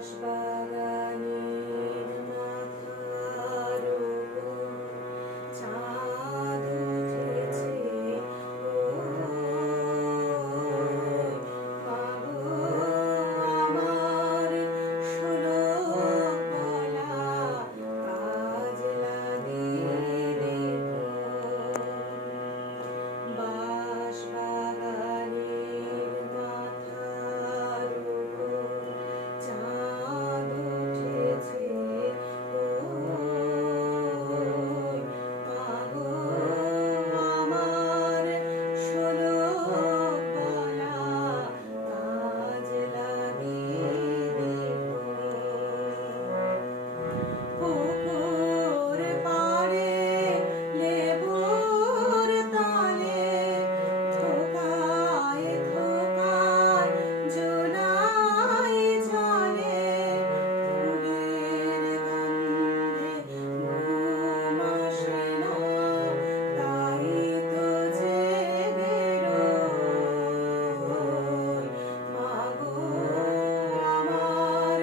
বাঁশবাগানের মাথার উপর চাঁদ উঠেছে, মাগো আমার 16 গলা কাজ লাগিলে বাঁশবাগানের মাথার উপর চাঁদ উঠেছে, মাগো আমার 16 গলা কাজ লাগিলে পুকুর পাড়ে লেবুর তালে থোকায় থোকায় জোনাই ঝরে, ফুলের গন্ধে ঘুম আসে না, তাই তো জেগে রই, মাগো আমার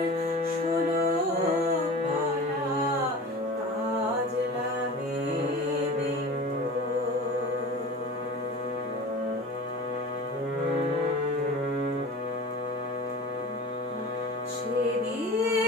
16 গলা কাজ লাগিলে সেদিন